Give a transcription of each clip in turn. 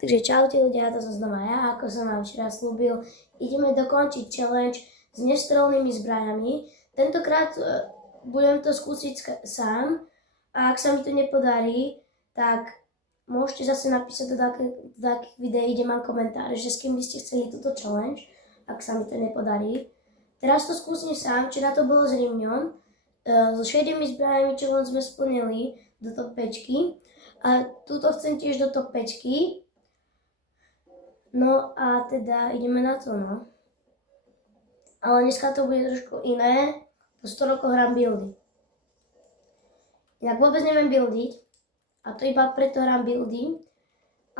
Takže čaute ľudia, to som znova ja, ako som vám včera slúbil. Ideme dokončiť challenge s nestrelnými zbraňami. Tentokrát budem to skúsiť sám a ak sa mi to nepodarí, tak môžete zase napísať do takých videí, kde mám komentáre, že s kým by ste chceli túto challenge, ak sa mi to nepodarí. Teraz to skúsim sám, včera to bolo s Rímňom, so šedými zbraňami, čo len sme splnili do top 5. A túto chcem tiež do top 5. No a teda ideme na to, no. Ale dneska to bude trošku iné, po 100 rokov hrám buildy. Inak vôbec neviem buildiť, a to iba preto hrám buildy,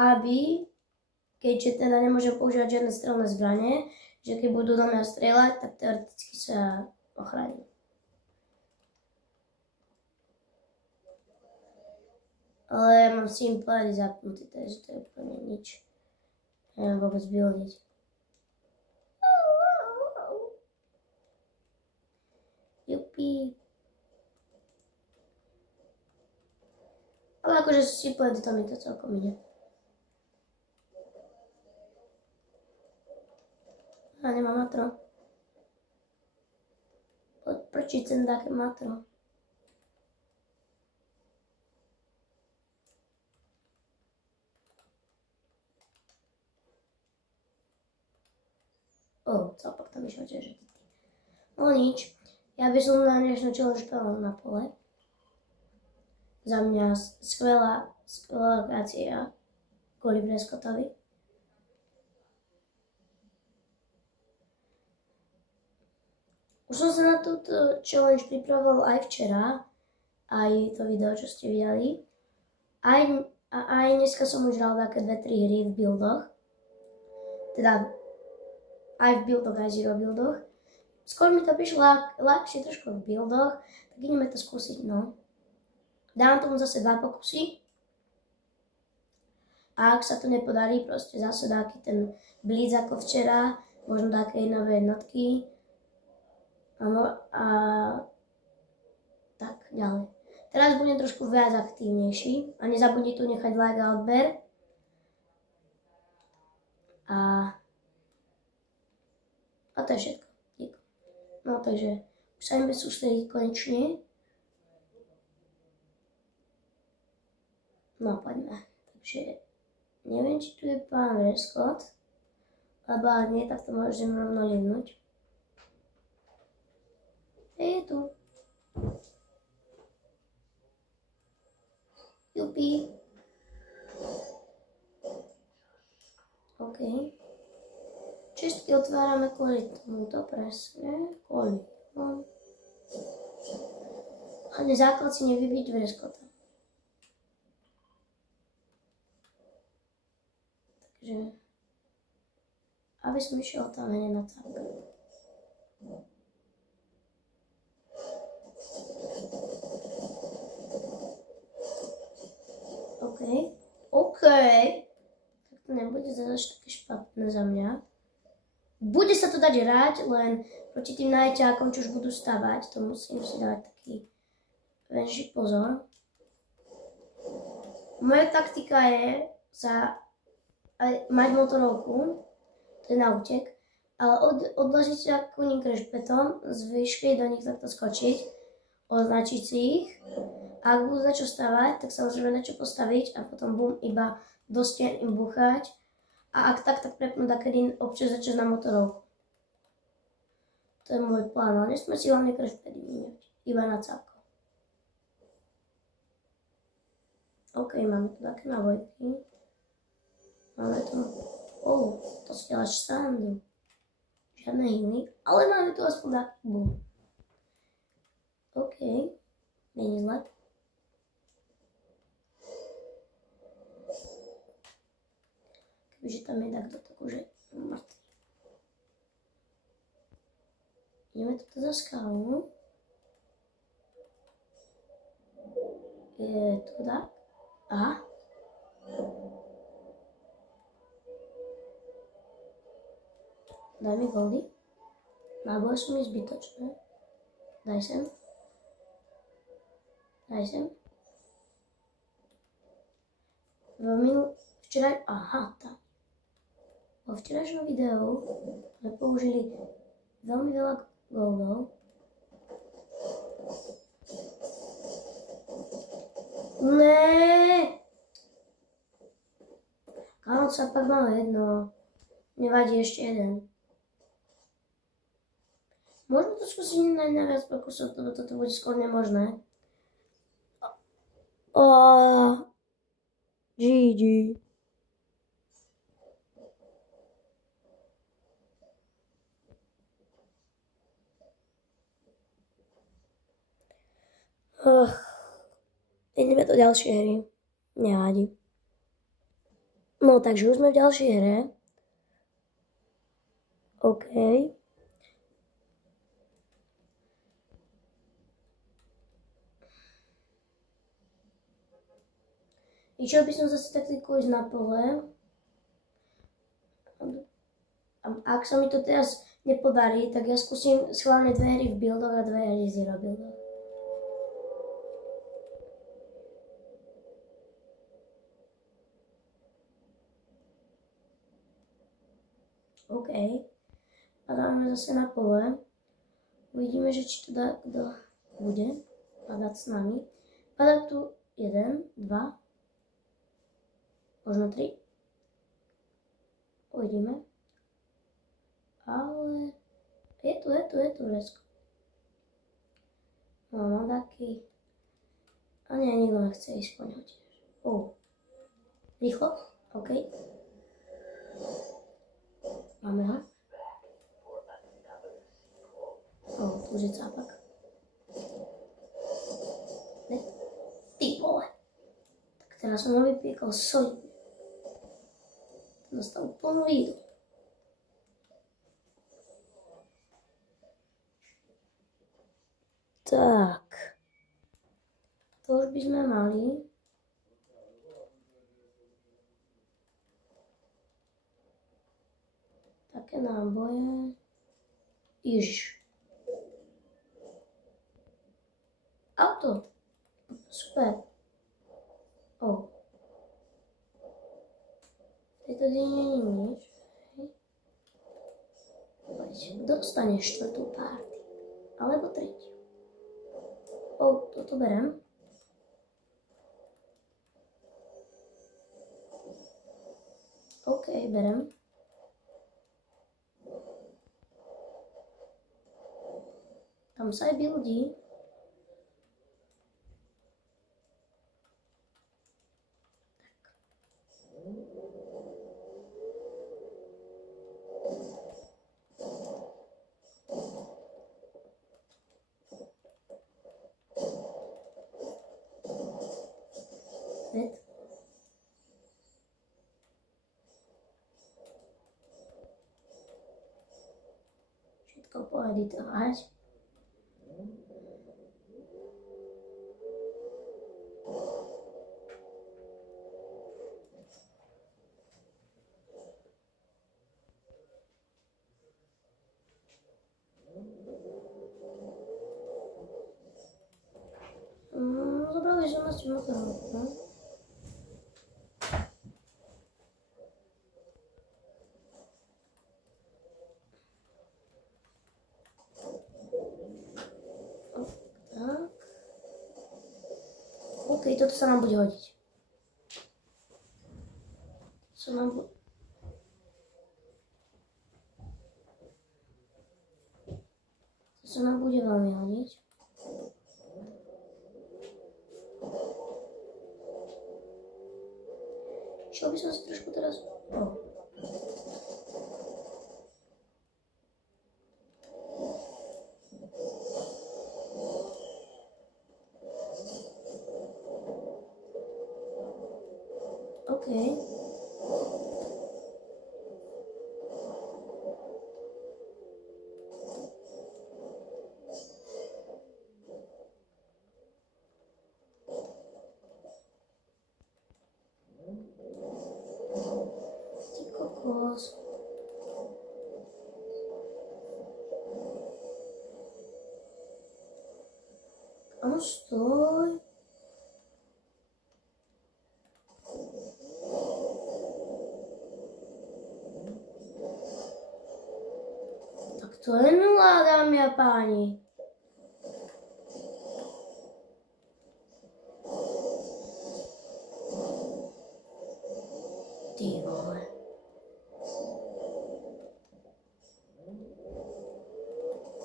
aby, keďže teda nemôžem používať žiadne strelné zbranie, že keď budú do mňa strieľať, tak teoreticky sa ochránim. Ale ja mám simple zapnutý, takže to je úplne nič. Neviem vôbec buildiť. Jupi. Ale akože simple, to mi to celkom ide. A nemám matro. Prečo chcem také matro? Celpak tam išiel tiež. No nič. Ja by som na dnešnú challenge pelal na pole. Za mňa skvelá lokácia kvôli Prescottovi. Už som sa na túto challenge pripravoval aj včera. Aj to video, čo ste videli. Aj dneska som už hral také 2-3 hry v buildoch. Teda aj v buildoch, aj zero buildoch. Skôr mi to prišlo ľahšie trošku v buildoch, tak ideme to skúsiť, no. Dám tomu zase 2 pokusy. A ak sa to nepodarí, proste zase taký ten blitz ako včera, možno také nové jednotky. A tak ďalej. Teraz budem trošku viac aktívnejší a nezabudnite tu nechať like a odber. A to je všetko. No takže už sa ideme sústrediť konečne. No poďme. Takže neviem, či tu je pán Prescott. Lebo ak nie, tak to môžem rovno livnúť. Je tu. Jupi. OK. Čistky otvárame kvôli tomuto, presne, kvôli. No. Hlavne základ si nevybiť Prescotta. Takže, aby som išiel tam hneď na cápka. OK. Tak to nebude zase také špatné za mňa. Bude sa to dať hrať, len proti tým najťákom, čo už budú stavať, to musím si dať taký väčší pozor. Moja taktika je mať motorovku, to je na útek, ale odložiť sa kuním krešpetom, zvyšky do nich takto skočiť, označiť si ich. A ak budú za čo stavať, tak samozrejme na čo postaviť a potom bum, iba do stien im buchať. A ak tak prepnú takedy občas začať na motorovku. To je môj plán, ale nesme si hlavne krešpedy vyňať. Iba na cápko. OK, máme tu také nabojky. Máme tu... to si ďalaš sandu. Žiadne hiny, ale máme tu aspoň taký boom. OK, není zle. Kebyže tam je takto tak už je mŕtvý. Ideme tuto za skálu. Je tu tak. Aha. Daj mi goldy. Náboje sú mi zbytočné. Daj sem. tam. Vo včerajšom videu sme použili veľmi veľa goldov. Ne. Áno, sa pak malo jedno. Nevadí, ešte jeden. Môžeme to skúsiť na viac pokusov, lebo toto bude skôr nemožné. GG. Ideme do ďalšej hry. Nevadí. No, takže už sme v ďalšej hre. OK. Išiel by som zase taktiku ísť na pole. A ak sa mi to teraz nepodarí, tak ja skúsim schválne 2 hry v buildoch a 2 hry v zero buildoch. OK. Padáme zase na pole. Uvidíme, že či to kto bude padať s nami. Padá tu 1, 2, možno 3. Uvidíme. Ale je tu resko. No, mám taký. A nie, nikto nechce ísť po ňo tiež. Rýchlo? OK. Máme ho. Tu už je cápak. Ty vole. Tak teraz som ho vypiekol solidne. Dostal plnú výdu. Tak. To už by sme mali. Také náboje. Ježiš. Auto. Super. V tejto dni nie je nič. Dostane 4. party. Alebo 3. Toto berem. OK, berem. Tam sa aj buildí. Všetko poeditovať. Zobrali sme si motorovku. Tak. OK, toto sa nám bude hodiť. To sa nám bude veľmi hodiť. Šiel by som si trošku teraz... OK. Ty kokos. Áno, stoj. To je 0, dámy a páni. Ty vole.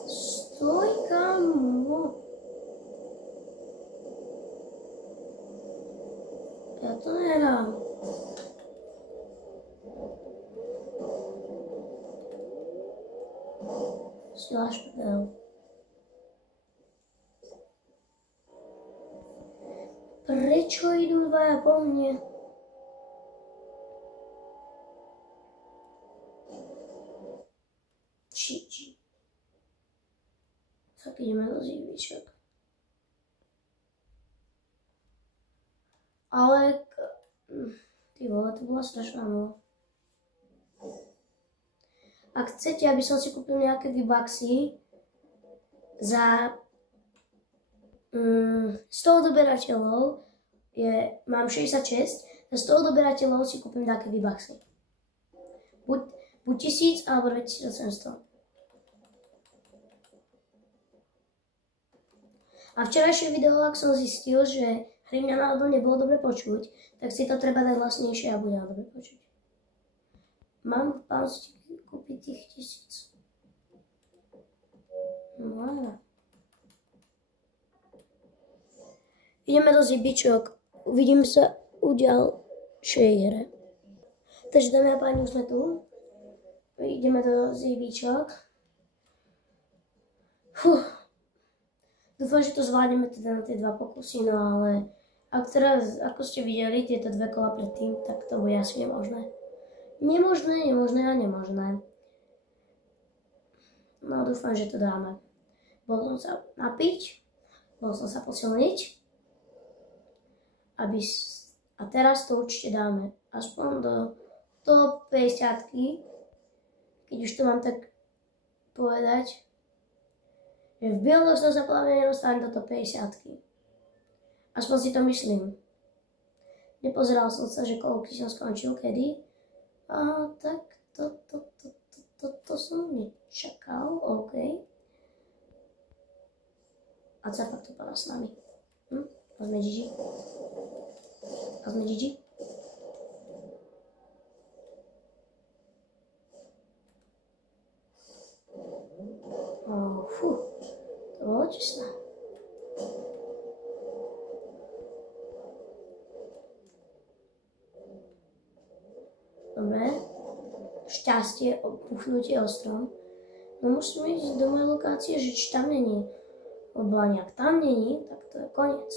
Stoj, kamo. Ja to nedám. Sláš prdel. Prečo idú dvaja po mne? Čiči. Tak ideme do zívičok. Ale... Ty vole, to bola strašná nula. Ak chcete, aby som si kúpil nejaké V-Bucksy za 100 odoberateľov, mám 66, za 100 odoberateľov si kúpim také V-Bucksy. Buď 1000 alebo 2800. A včerajšie video, ak som zistil, že hry mňa náhodou nebolo dobre počuť, tak si to treba dať hlasnejšie a bude dobre počuť. Mám v plánu si kúpiť tých 1000. No. Ideme do zibičok. Uvidím sa u ďalšej hre. Takže dámy a páni, už sme tu. Ideme do zibičok. Dúfam, že to zvládneme teda na tie 2 pokusy, no ale ak teraz, ako ste videli, tieto 2 kola predtým, tak to bude asi nemožné. Nemožné a nemožné. No dúfam, že to dáme. Bol som sa napiť, bol som sa posilniť. A teraz to určite dáme. Aspoň do top 50, keď už to mám tak povedať. Že v biologu som sa podľa mňa nedostane do top 50. Aspoň si to myslím. Nepozeral som sa, že koľko som skončil, kedy. A tak to som nečakal, OK. A Capak to padá s nami. Pozme Gigi. To bolo čistné. Dobre. Šťastie, opuchnutie o strom. No musíme ísť do mojej lokácie, že či tam není. Lebo ani ak tam není, tak to je koniec.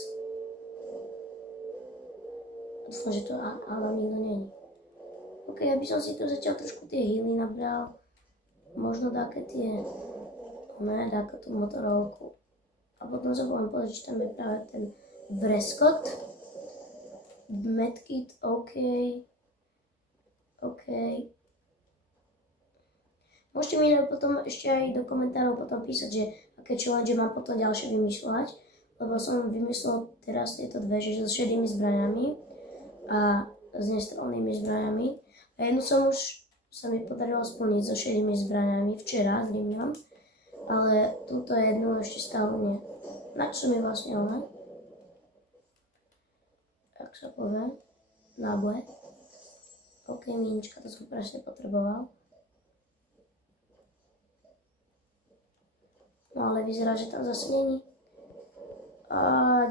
Dúfam, že to ale nikto není. OK, aby som si tu začal trošku tie healy nabral. Možno také tie... Ne, dáka tú motorovku. A potom sa budem povedať, že tam je práve ten Vreskot. Medkit, OK. Môžete mi potom ešte aj do komentárov potom písať, že aké challenge mám potom ďalšie vymýšľať. Lebo som vymyslel teraz tieto dve, že so šedými zbraňami a s nestrelnými zbraňami. A jednu som už sa mi podarilo splniť so šedými zbraňami včera s Rimňom. Ale túto jednu ešte stále nie. Na čo mi vlastne ona? Tak sa povie. Náboje. OK, mínička, to som presne potreboval. No ale vyzerá, že tam zase není. A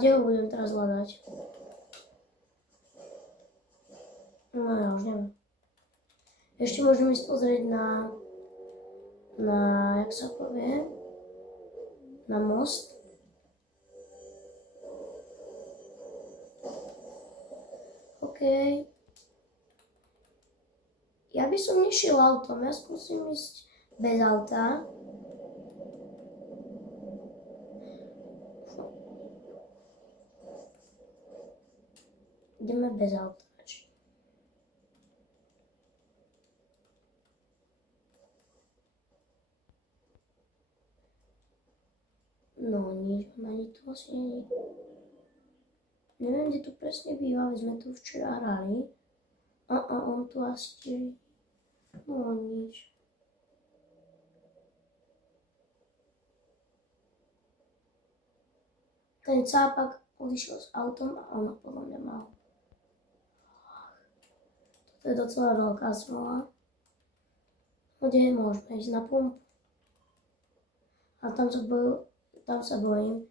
kde ho budem teraz hľadať? No ja už neviem. Ešte môžem ísť pozrieť jak sa povie, na most. OK. Ja by som nešiel autom, ja skúsim ísť bez auta. Ideme bez auta. No nič, ani tu asi nie. Neviem, kde tu presne býva, ale sme tu včera hrali. On tu asi tiež. No nič. ten cápak odišiel s autom a on ho podľa mňa mal. Toto je docela veľká smola. No kde môžeme ísť na pumpu? A tam sa bojím,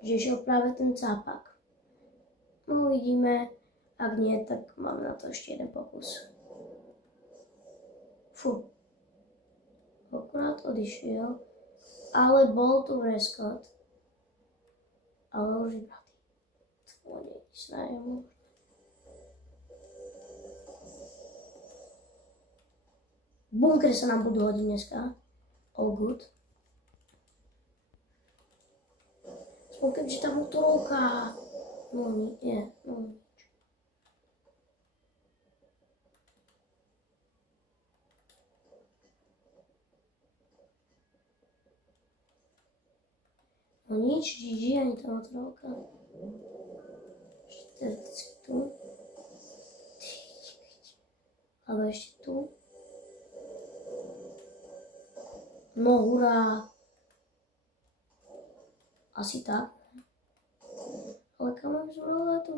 že išiel práve ten cápak. No uvidíme, ak nie, tak máme na to ešte jeden pokus. Fú. Akurát odišiel, ale bol tu Prescott. Ale už vybratý. To nie je snáď možné. Bunkre sa nám budú hodiť dneska. All good. Aspoň keďže tá motorovka. No nie, no nič. No nič, GG, ani tá motorovka. Ešte tu. Alebo ešte tu. No hurá. Asi tak. Ale kam mám zvolať to?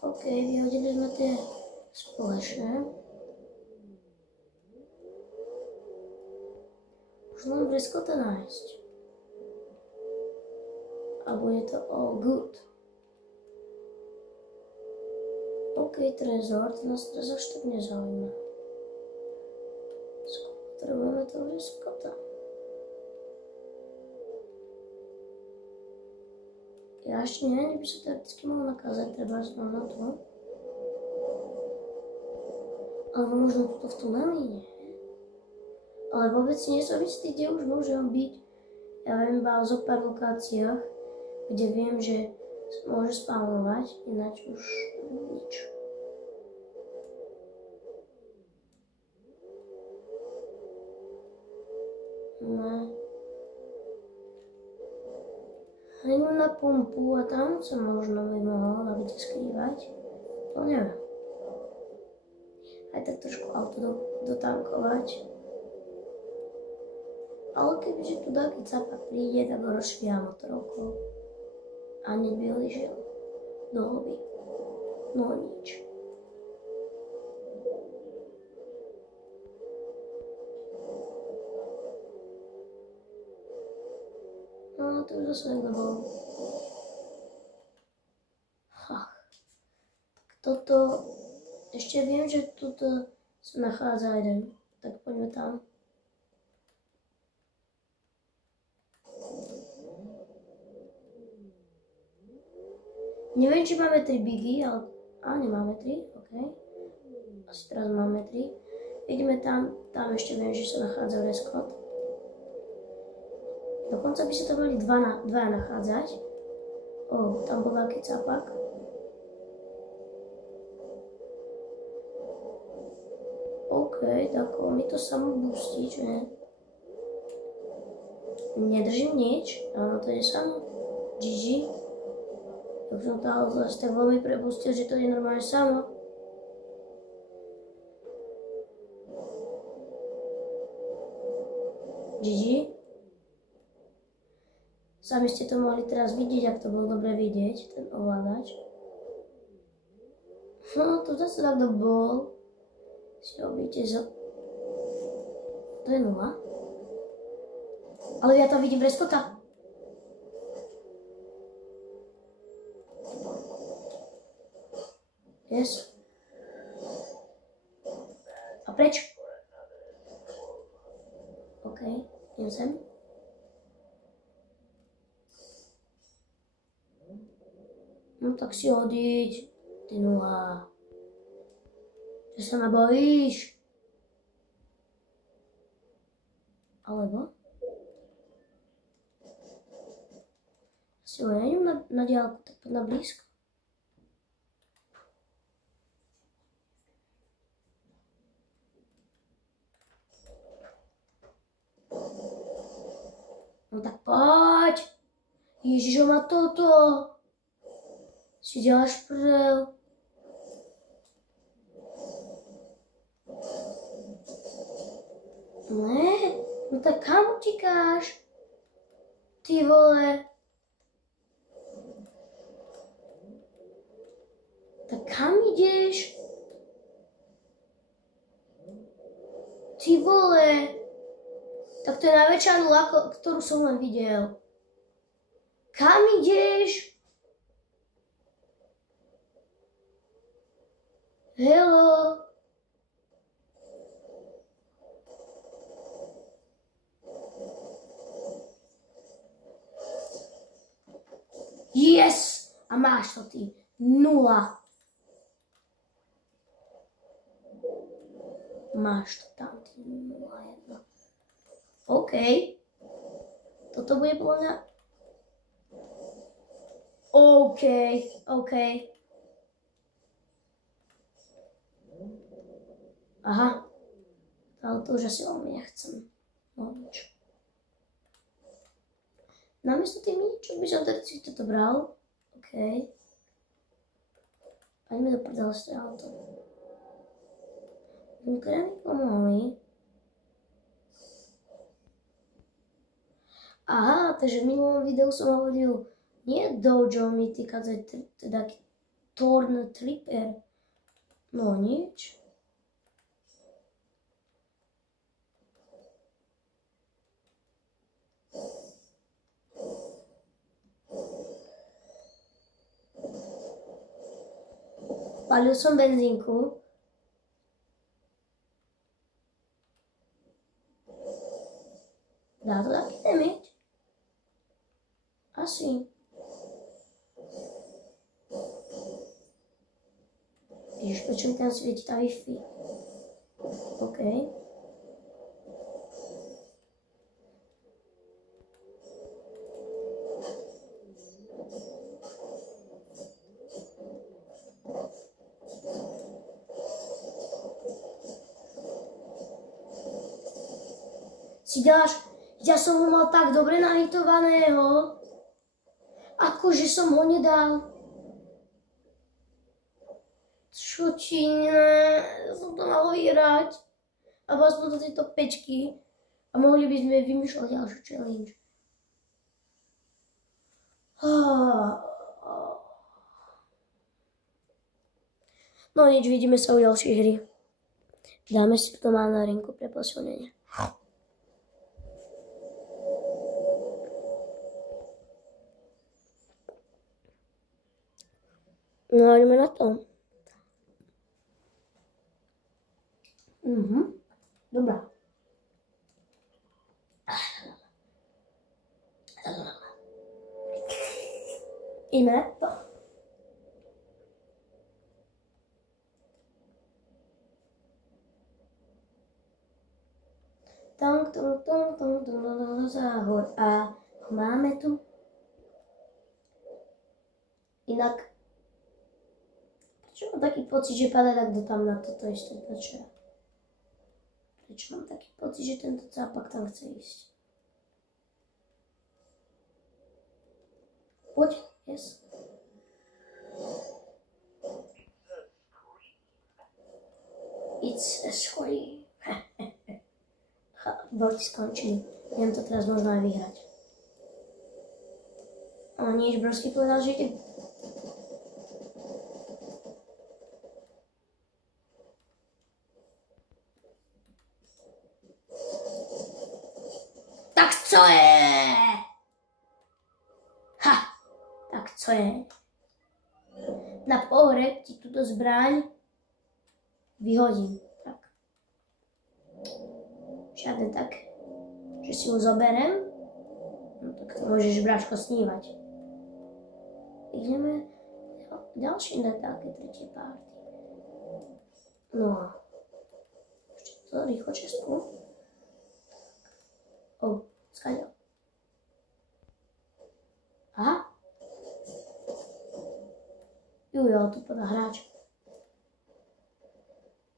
OK, vyhodili sme tie společné. Už len Prescotta nájsť. A bude to all good. OK, trezor, to nás teraz až tak nezaujíma. Potrebujeme toho Prescotta. Ja ešte neviem, by sa teoreticky mohol nakázať, treba znovu to. Alebo možno tuto v tuneli, nie? Ale vôbec nie som istý, kde už môže on byť. Ja viem iba o zo pár lokáciách, kde viem, že môže spawnovať, ináč už nič. No. Idem na pumpu a tam sa možno by mohol kde skrývať. To neviem. Aj tak trošku auto dotankovať. Ale kebyže tu taký cápak príde, tak ho rozšvíja motorovkou. A hneď by odišiel do hobby. No nič. No to už zase niekto bol. Tak toto... Ešte viem, že tuto sa nachádza jeden. Tak poďme tam. Neviem, či máme 3 bigy, ale... nemáme 3, OK. Asi teraz máme 3. Ideme tam, tam ešte viem, že sa nachádza Prescott. Dokonca by sa to mali dva nachádzať. Tam bol veľký cápak. OK, tak mi to samo boostí, čo nie? Nedržím nič, áno, to je samo. GG. Tak som to auto asi tak veľmi prepustil, že to je normálne samo. GG. Sami ste to mohli teraz vidieť, ak to bolo dobre vidieť, ten ovládač. No, to zase takto bol. Si robíte za... To je 0. Ale ja tam vidím Prescotta. Yes. A preč? OK, idem sem. No tak si hodiť, ty 0. Čo sa nabavíš? Alebo? Si ho nejdem na diálku, tak na blízko. No tak poď. Ježišo má toto. Si děláš prdel. Ne, no tak kam utíkáš? Ty vole. Tak kam ideš? Ty vole. Tak to je najväčšia nula, ktorú som len videl. Kam ideš? Hello. Yes! A máš to ty. 0. Máš to tam, ty 0,1. OK. Toto bude podľa mňa... OK. Aha. Ale to už asi veľmi nechcem. No nič. Namiesto tým nič, by som teda si toto bral. OK. Poďme do prdele z toho auto. Ktoré mi pomohli. Aha, takže v minulom videu som hovoril nie Dojo Mythic, ale teda Torn Tripper. No nič. Palil som benzínku. Dá to taký damage? Asi. Ježiš, prečo mi tam svieti tá Wi-Fi? OK. Si dáš, ja som ho mal tak dobre nahitovaného. Akože som ho nedal. Čo ti ne, som to mal vyhrať. Alebo aspoň do tejto pečky. A mohli by sme vymýšľať ďalšiu challenge. No nič, vidíme sa u ďalšej hry. Dáme si to mandarinku pre posilnenie. No, ideme na to. Dobrá. Ideme na to. Zahor. A máme tu. Inak. Prečo mám taký pocit, že padá takto tam na toto isté? Prečo mám taký pocit, že tento cápak tam chce ísť? Poď, yes. It's a scream. Borci skončili. Viem to teraz možno aj vyhrať. Ale nič, Brodsky povedal, že ide. Tak co je? Ha! Tak co je? Na pohreb ti túto zbraň vyhodím. Tak. Žiadne tak, že si ju zoberem. No tak to môžeš, Braško, snívať. Ideme ďalšie na také tretie party. No a ešte to rýchlo česku. Skáďal. Aha. Jo, tu padá hráč.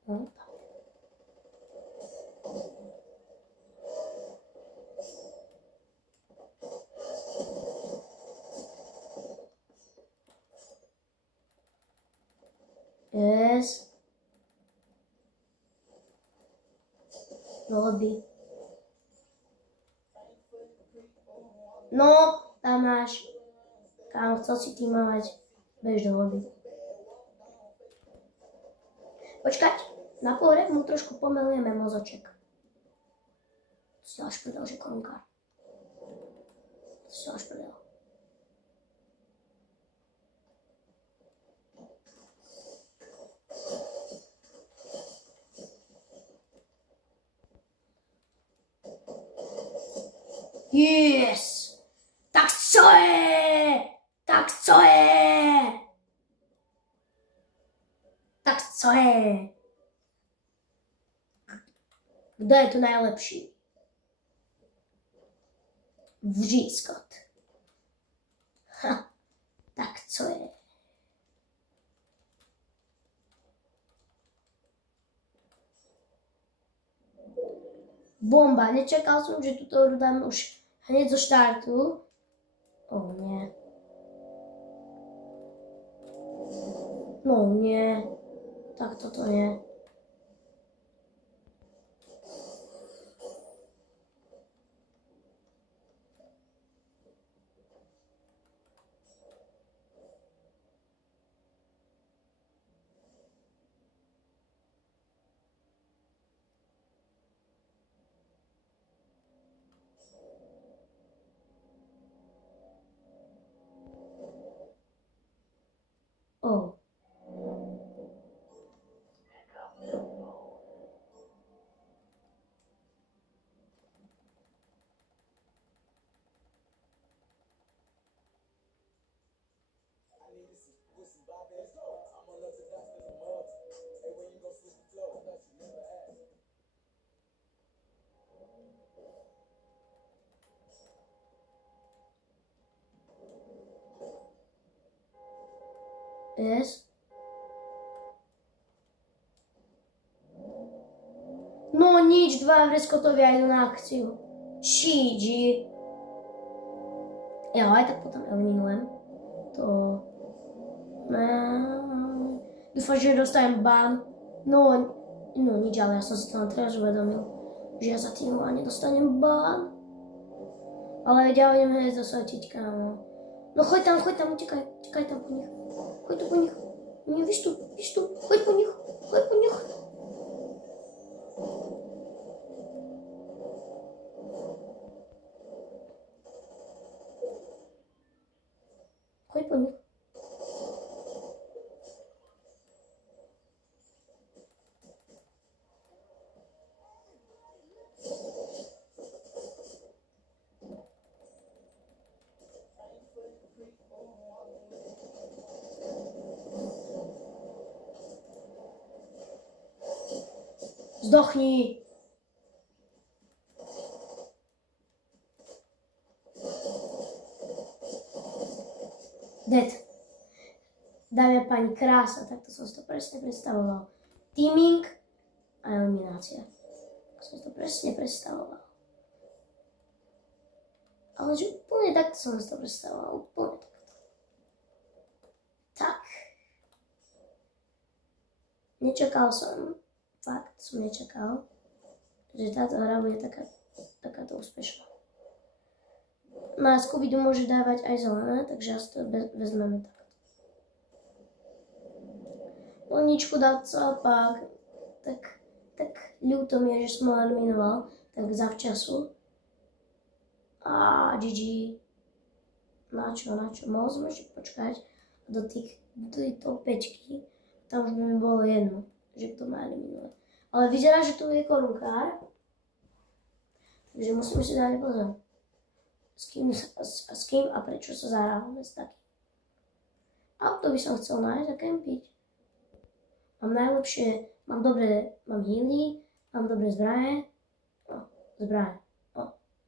No, tak. Yes. Lobby. No, tam máš. Kámo, chcel si tímovať. Bež do lobby. Počkať, na pohre mu trošku pomelujeme mozoček. To si až prdel, že korunkár. To si až prdel. Yes! Tak co je? Tak co je? Tak co je? Kdo je tu najlepší? Vřískot. Ha, tak co je? Bomba, nečakal som, že túto hru dám už hneď zo štartu. Nie. No nie. Tak toto nie. Yes. No nič, dva vreskotovia idú na akciu. GG. Jo, aj tak potom eliminujem. To... Dúfam, že dostanem ban. No nič, ale ja som si to len teraz uvedomil, že ja za tým ani nedostanem ban. Ale ja idem hneď zasvetiť, kámo. No choď tam, utekaj tam po nich. Choď tu po nich. Nie, vystup, choď po nich. Choď po nich. Zdochnij. Dead. Dámy a páni, krása, takto som si to presne predstavoval. Teaming a eliminácia. Tak som si to presne predstavoval. Ale že úplne takto som si to predstavoval, úplne takto. Tak. Nečakal som, fakt som nečakal, že táto hra bude takáto úspešná. No a Scooby-Doo môže dávať aj zelené, takže asi to vezmeme takto. Loničku dal celpak, tak ľúto mi je, že som ho eliminoval, tak zavčasu. A GG. Na čo? Mohol som ešte počkať do tejto pečky, tam už by mi bolo jedno, že kto ma eliminuje. Ale vyzerá, že tu je korunkár, takže musíme si dať pozor. S kým a prečo sa zahrávame s takým. Auto by som chcel nájsť a kempiť. Mám healy, mám dobré zbraně.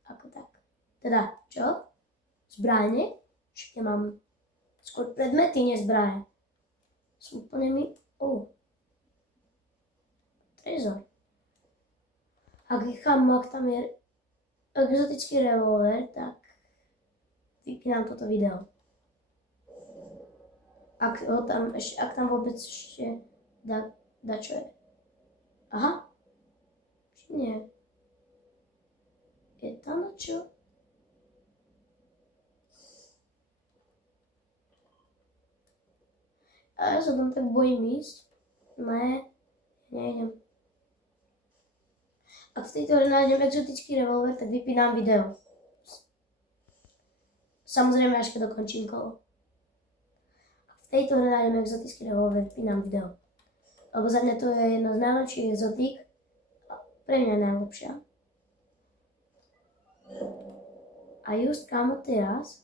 Ako tak. Teda, čo? Zbraně? Však mám skôr predmety, nie zbraně. Som úplne trezor. Ak tam je exotický revolver, tak vypínam toto video. Ak tam vôbec ešte dá čo je. Aha. Či nie? Je tam na čo? A ja sa tam tak bojím ísť. Ne, nejdem. Ak v tejto hre nájdem exotický revolver, tak vypínam video. Samozrejme, až keď dokončím kolo. Ak v tejto hre nájdem exotický revolver, vypínam video. Lebo za mňa to je jedna z najlepších exotík. Pre mňa najlepšia. A just kámo teraz,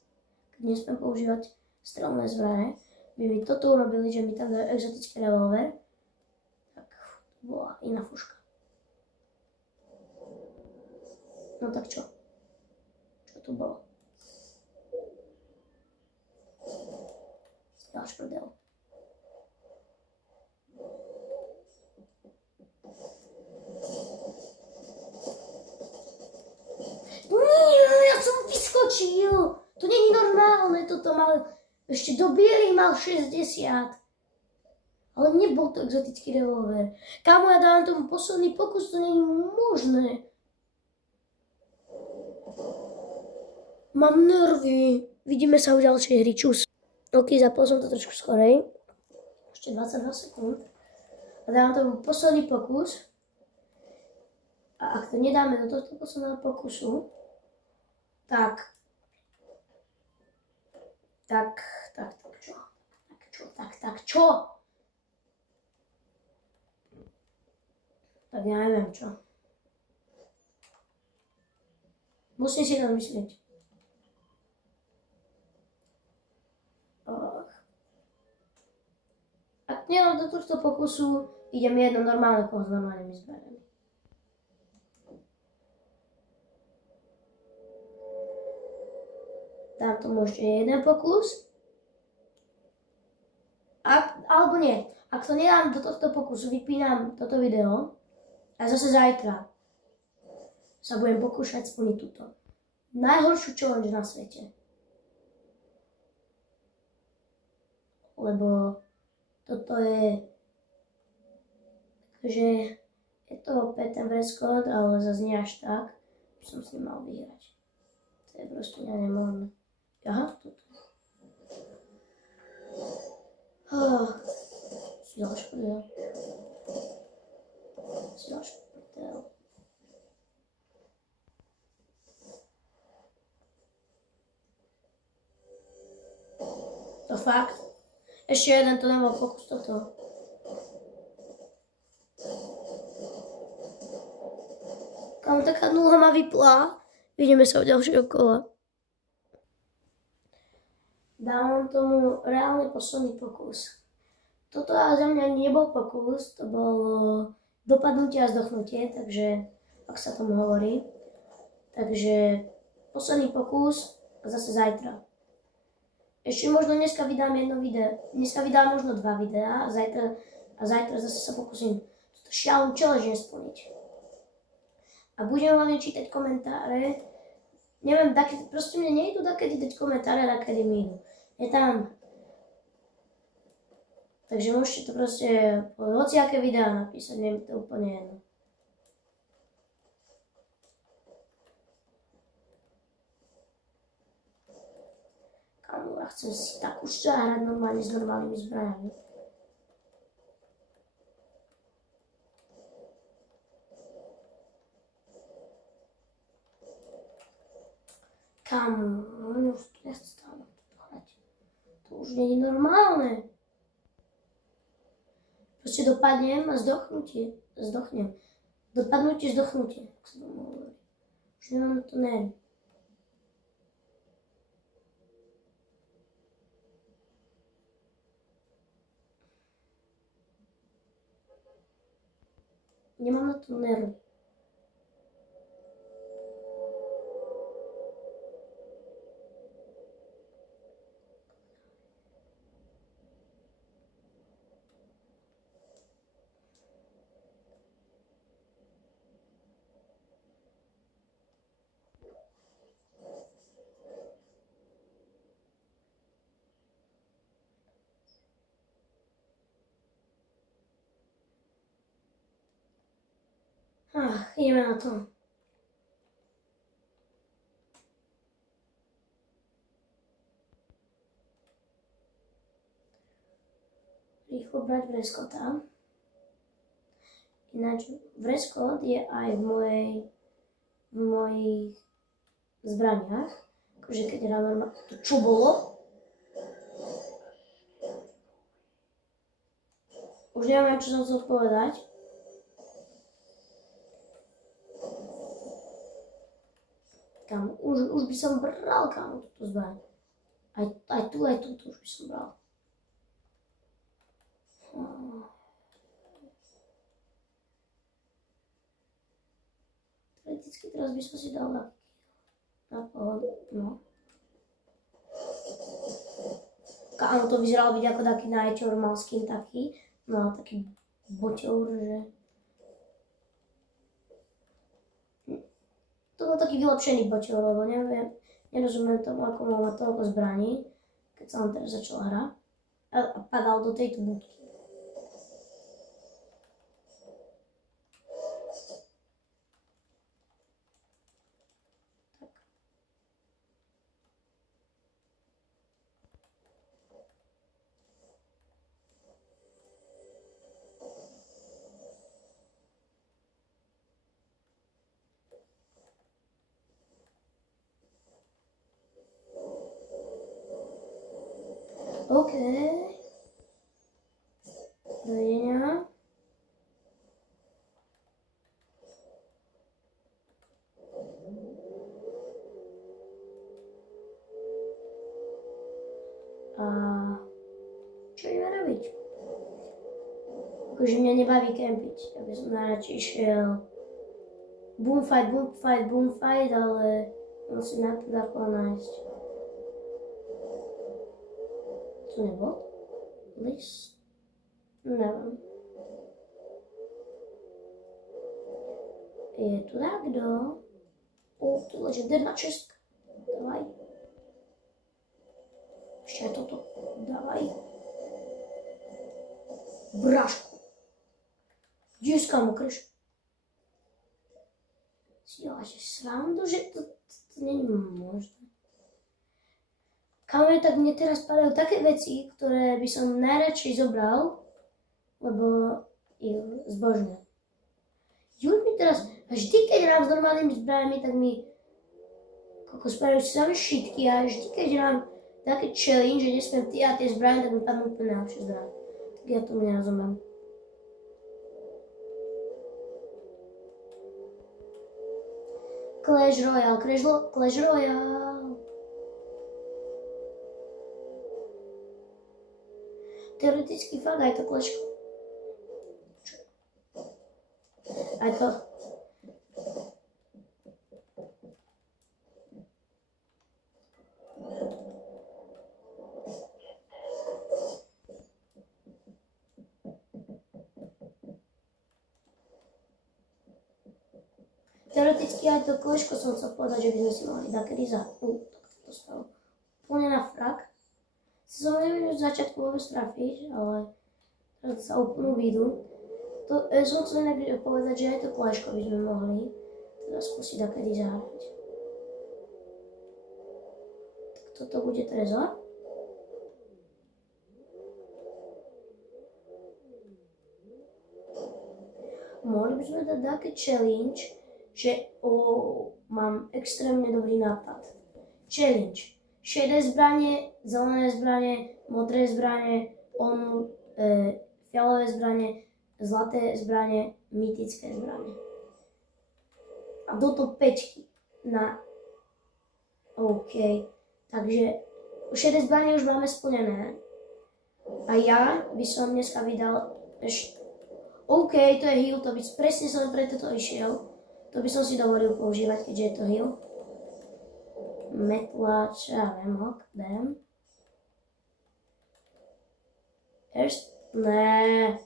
keď nesmiem používať strelné zbrane, by mi toto urobili, že mi tam dajú exotický revolver, tak to bola iná fuška. No tak čo? Čo tu bolo? Ďalší prdel. Ja som vyskočil! To není normálne, toto mal, ešte do bielých mal 60. Ale nebol to exotický revolver. Kámo, ja dávam tomu posledný pokus, to není možné. Mám nervy. Vidíme sa v ďalšej hry, čus. Ok, zapol som to trošku skorej. Ešte 22 sekúnd. A dávam tomu posledný pokus. A ak to nedáme do tohto posledného pokusu, tak čo? Tak ja neviem čo. Musím si to myslieť. Ak nedám do tohto pokusu, idem jedno normálne kolo s normálnymi zbraniami. Dám tomu ešte jeden pokus. Alebo nie. Ak to nedám do tohto pokusu, vypínam toto video a zase zajtra sa budem pokúšať splniť túto najhoršiu challenge na svete. Lebo toto je, takže je to Peter Prescott, ale zase nie až tak, by som s ním mal vyhrať. To je proste nemožné. Aha, toto. Si ďalší prdel. To fakt? Ešte jeden, to nebol pokus toto. Kámo, taká nula ma vyplá. Vidíme sa v ďalšieho kola. Dávam tomu reálne posledný pokus. Toto za mňa nebol pokus, to bolo dopadnutie a zdochnutie, takže ak sa tomu hovorí. Takže posledný pokus a zase zajtra. Ešte možno dneska vydám jedno video. Dneska vydám možno 2 videá a zajtra zase sa pokúsim toto šialenú challenge splniť. A budem hlavne čítať komentáre. Neviem, proste mne nejdu takedy dať komentáre, takedy mi idú. Je tam. Takže môžete to proste hociaké videá napísať, mne je to úplne jedno. Kámo, ja chcem si tak už zahrať normálne s normálnymi zbraniami. Kámo, no už to nestávam toto hrať. To už nie je normálne. Proste dopadnem a zdochnem. Dopadnutie, zdochnutie, ak sa tomu hovorí. Už nemám na to nervy. Nemám na to nervy. Ideme na to. rýchlo brať vreskota. Ináč vreskot je aj v mojich zbraniach. Akože keď ráno to čo bolo? Už neviem, čo som chcel povedať. Kámo, už by som bral, kámo, túto zbraň. Aj tu už by som bral. Teoreticky teraz by som si dal na pohodu, no. Kámo, to vyzeralo byť ako taký najťor, mal skin taký. No, taký boťour, že... To bol taký vylepšený boťour, lebo neviem, nerozumiem tomu, ako mal mať toľko zbraní, keď sa on teraz začal hrať a padal do tejto budky. OK. Dovidenia. A čo ideme robiť? Akože mňa nebaví kempiť, ja by som najradšej šiel boomfight, ale musím najprv ako nájsť. To nebol? List? Neviem. Je tu niekto? Tu legendárna čestka. Dávaj. Ešte aj toto. Dávaj. Brašku. Kde je skamo krš? Si děláš srandu, že to není možné. Kámo, tak mne teraz padajú také veci, ktoré by som najradšej zobral, lebo ich zbožňujem. Už mi teraz, vždy keď hrám s normálnymi zbraniami, tak mi spravujú samé šitky a vždy keď hrám také challenge, že nesmiem tie zbranie, tak mi padnú úplne najlepšie zbranie. Tak ja tomu nerozumiem. Clash Royale. Teoreticky fakt aj to kleško. Aj to. Teoreticky aj to kleško som chcel povedať, že by sme si mohli takedy tak to stalo. Úplne na frak. Som neviem už v začiatku vôbec trafiť, ale teraz sa úplnú výjdu. Som chcel inak povedať, že aj to kleško by sme mohli teda skúsiť takedy zahrať. Tak toto bude trezor. Mohli by sme dať taký challenge, že mám extrémne dobrý nápad. Challenge. Šedé zbranie, zelené zbranie, modré zbranie, fialové zbranie, zlaté zbranie, mytické zbranie. A do toho 5 na... OK. Takže šedé zbranie už máme splnené. A ja by som dneska vydal ešte... OK, to je heal, to by presne som preto to išiel. To by som si dovolil používať, keďže je to heal. Metla, čo ja viem, hok, dám. Ne.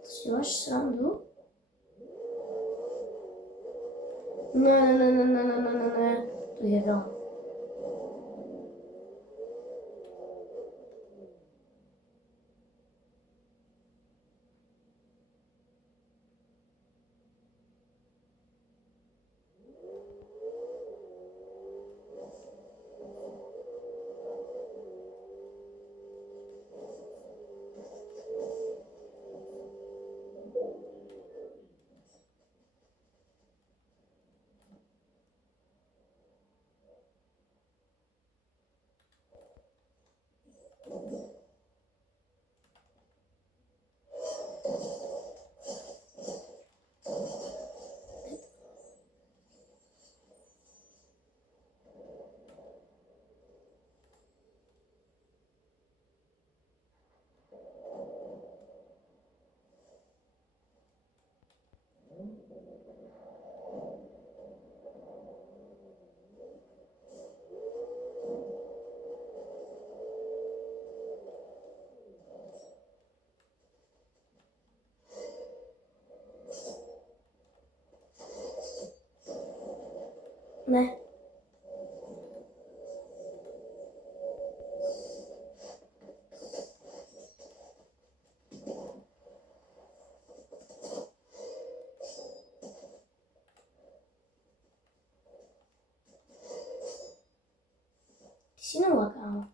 Si máš srandu? Ne. Tu je veľa. Ne. Ty si nula, kámo.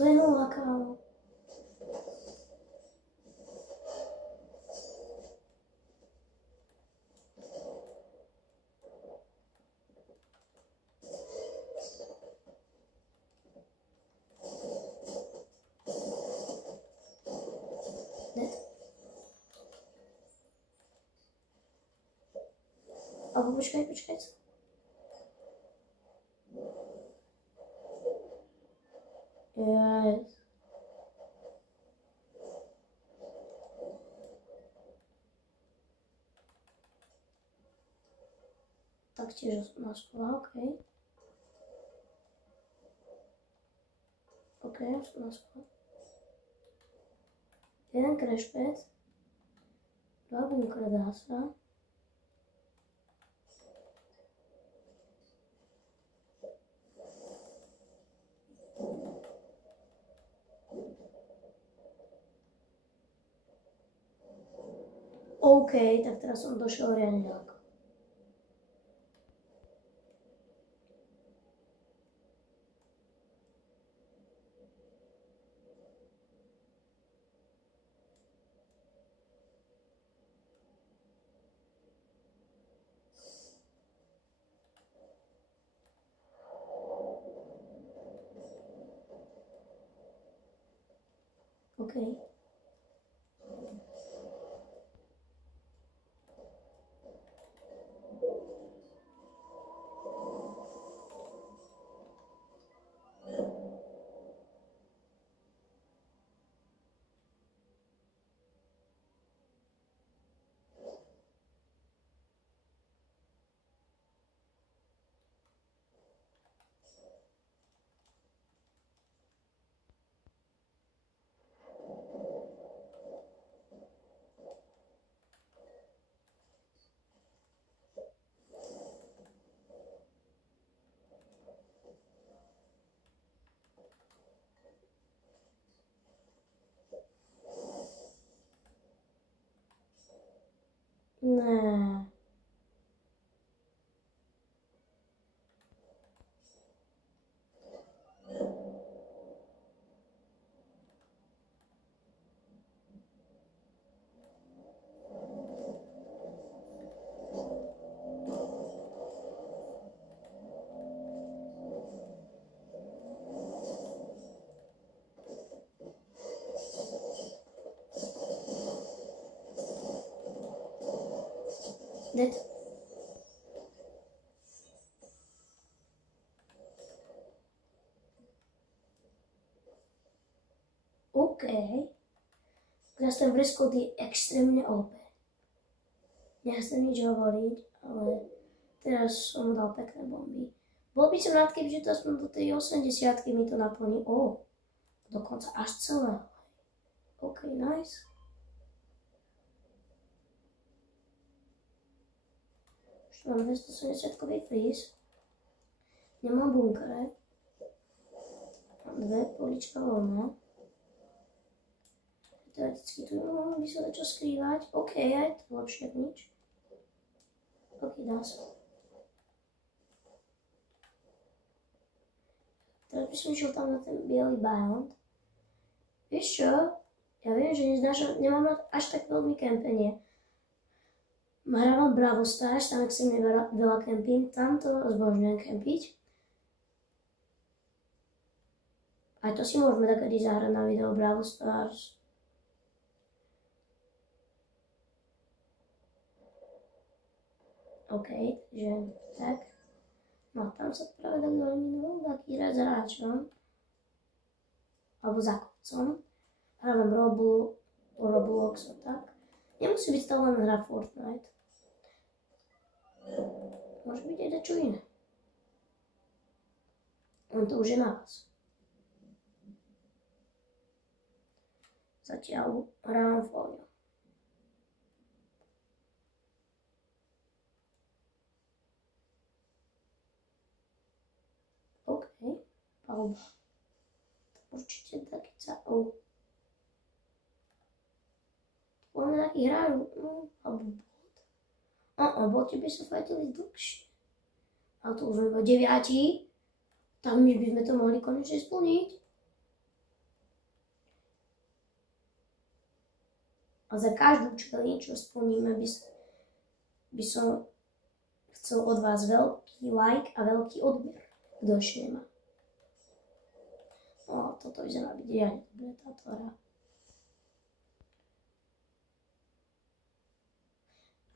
To je nula, kámo. Net. Alebo počkaj. Yes. Taktiež 18 kola, okej. Okej, 18 kola. Jeden crashpad. 2 bunkra dá sa. OK, tak teraz som došiel riadne ďaleko. OK. Ne. Dead. OK. Teraz ten Breskot je extrémne OP. Nechcem nič hovoriť, ale teraz som mu dal pekné bomby. Bol by som rád, kebyže to aspoň do tej 80-ky mi to naplní. Dokonca až celé. OK, nice. Už mám 270-kový freeze. Nemám bunkere. Mám 2 polička voľné. Teoreticky tu by sa dačo skrývať. OK, aj to lepšie ako nič. OK, dá sa. Teraz by som išiel tam na ten biely biond. Vieš čo? Ja viem, že nemám až tak veľmi kempenie. Hrávam Bravo Stars, tam chcem je veľa kempín, tam to zbožňujem kempiť. Aj to si môžeme takedy zahrať na video Bravo Stars. OK, takže tak. No tam sa práve tak eliminoval taký raz hráčom. Alebo za kopcom. Hrávam Roblox a tak. Nemusí byť stále len hra Fortnite. Môže byť aj dačo iné. On to už je na vás. Zatiaľ hrám voľno. OK, palba. Určite taký caov. Len taký hrajú, no, alebo bot. Boti by sa fajtili dlhšie. Ale to už sme iba 9. Tam my by sme to mohli konečne splniť. A za každú challenge, čo splníme, by som chcel od vás veľký like a veľký odber. Kto ešte nemá. No, toto vyzerá byť riadne dobre táto hra.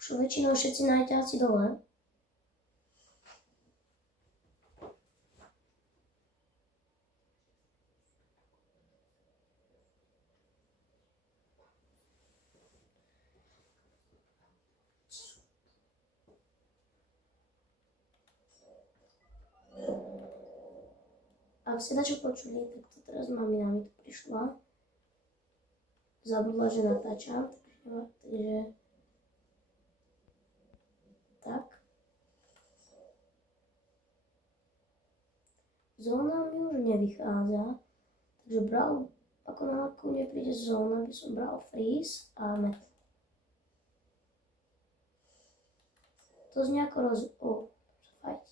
Už väčšinou všetci nájdete asi dole. Ak ste dačo počuli, tak to teraz mamina mi tu prišla. Zabudla, že natáčam, takže tak. Zóna mi už nevychádza, takže bral, ako náhodou nepríde zóna, by som bral freeze a met. To znie ako fajt.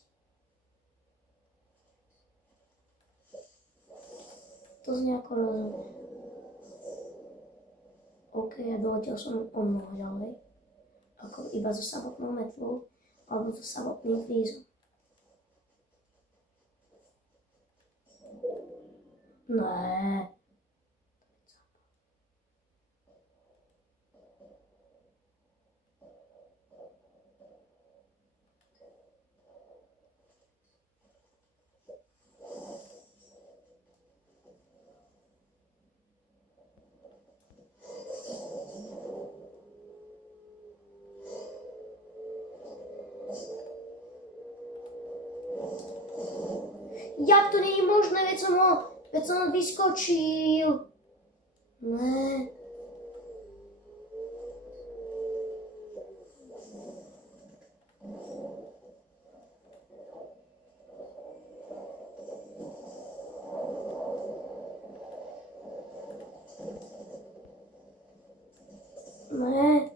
To znie ako rozum. OK, ja doletel som o mnoho ďalej. Ako iba so samotnou metlou, alebo so samotným frízom. Ne. Jak to není možné, veď som ho vyskočil. Ne. Ne.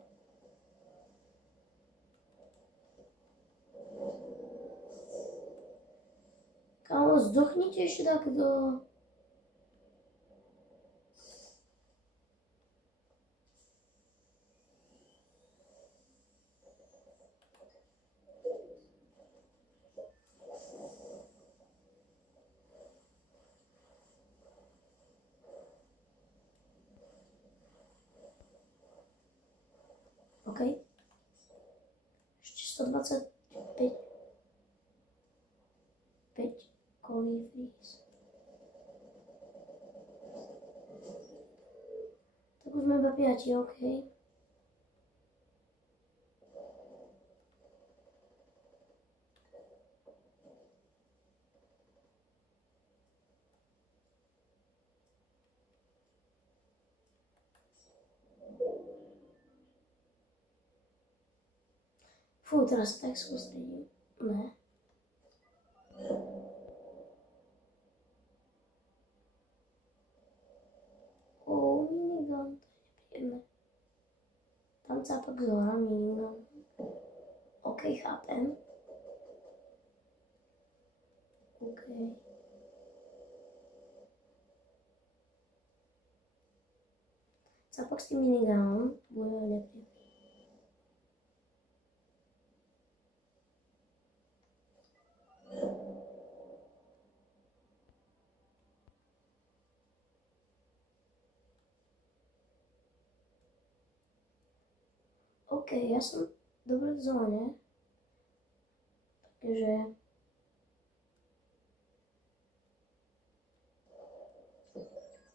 Kámo, zdochnite ešte takto. OK. Ešte 125. 5 kolí freeze. Tak už sme iba 5, OK. Fú, teraz sa tak sústredím. Ne. Minigun, to je nepríjemné. Tam cápak zhora, minigun. OK, chápem. OK. Cápak s tým minigunom bude nepríjemné. OK, ja som dobre v zóne. Takže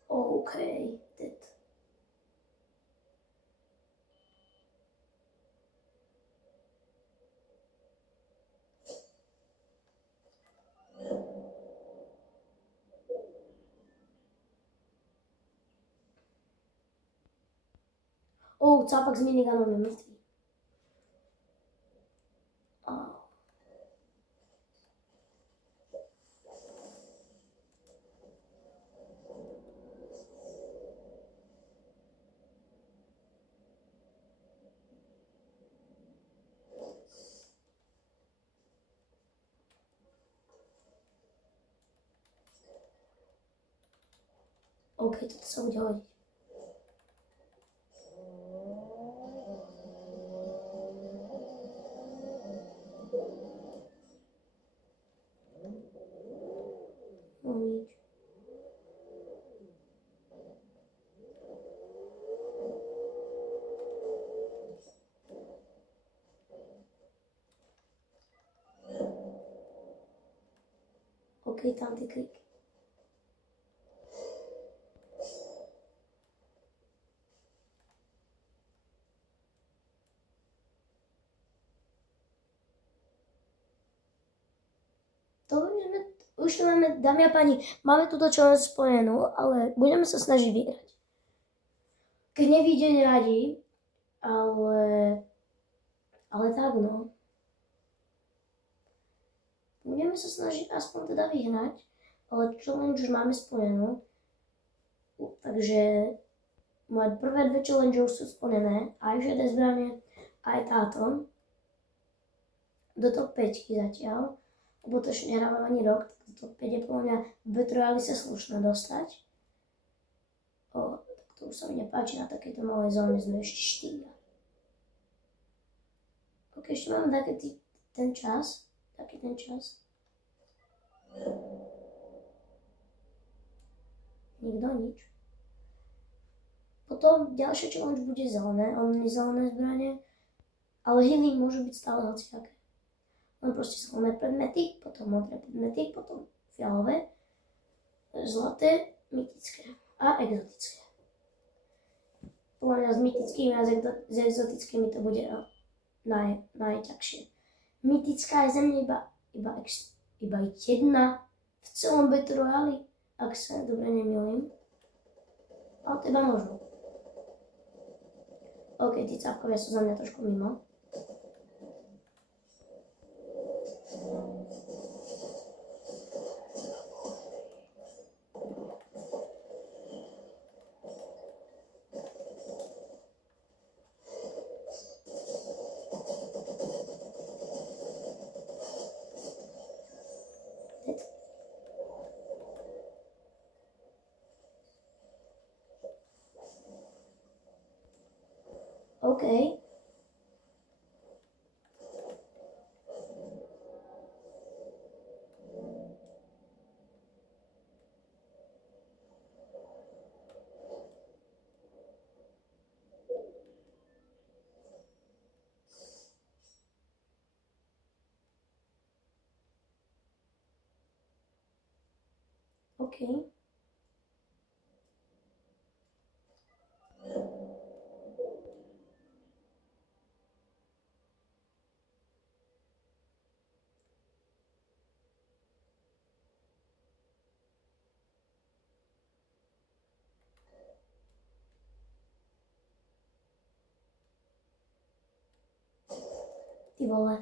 OK, dead. Cápak s miniganom je mŕtvý. OK, toto sa bude hodiť. No nič. OK, tam ty klik. Už to máme, dámy a páni, máme túto challenge spojenú, ale budeme sa snažiť vyhrať. Keď nevíde, nevadí, ale tak no. Budeme sa snažiť aspoň teda vyhrať, ale challenge už máme spojenú. Takže moje prvé dve challenge už sú spojené, aj žiadne zbranie, aj táto. Do top 5 zatiaľ. Lebo to ešte nehrávam ani rok, tak to 5 je podľa mňa v Battle Royale sa slušné dostať. Tak to už sa mi nepáči, na takejto malej zóne sme ešte 4. Ok, ešte máme taký ten čas. Nikto, nič. Potom ďalšie challenge bude zelené, zelené zbranie, ale healing môže byť stále hociaké. Mám proste zelené predmety, potom modré predmety, potom fialové, zlaté, mytické a exotické. Podľa mňa s mytickými a s exotickými to bude najťažšie. Mytická je ze mňa iba jedna v celom Battle Royale, ak sa dobre nemýlim. Ale to iba možno. OK, tí cápkovia sú za mňa trošku mimo. OK. OK. Ty vole.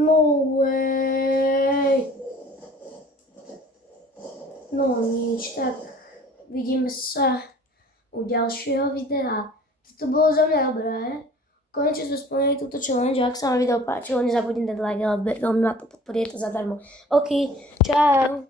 No way. No nič, tak vidíme sa u ďalšieho videa. Toto bolo za mňa dobré. Konečne sme splnili túto challenge. Ak sa vám video páčilo, nezabudnite dať like, ale veľmi ma to podporí, je to zadarmo. OK, čau.